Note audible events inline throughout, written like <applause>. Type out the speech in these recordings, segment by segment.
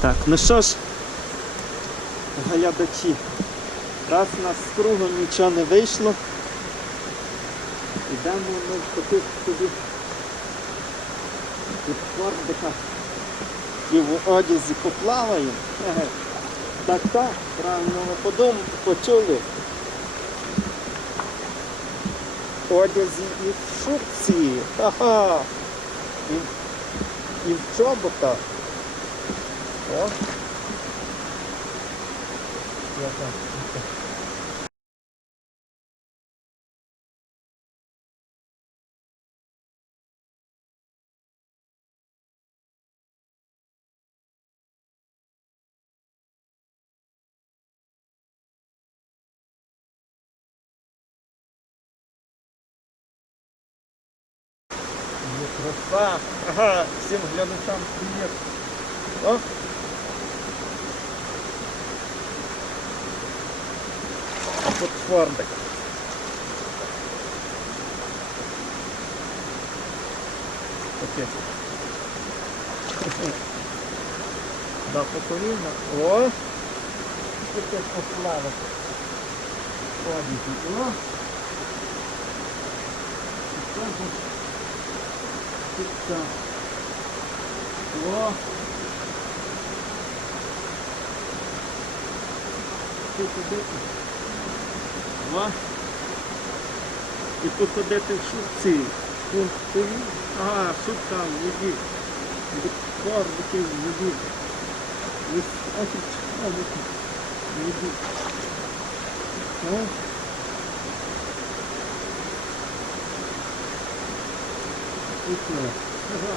Так, ну що ж, глядачі, раз у нас з кругом нічого не вийшло, йдемо ми в таких собі від фордика і в одязі поплаваємо. <laughs> Так, так, правильно ви подум, почули. Одязі і в шубці. Ха-ха. І, і в чоботах. О. Яка. Є краса. Ага, всім глядачам привіт. О. vardık. Okey. Dakika koyayım mı? O. Şirket kokular. O adeti. O. Çıkta. O. Çıkta. Çıkta. О! І походити в шубці. Ага, шубка в воді. Корбики в воді. Ага.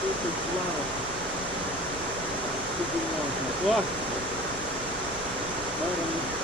купить плава. Тобі можна. О! Зараз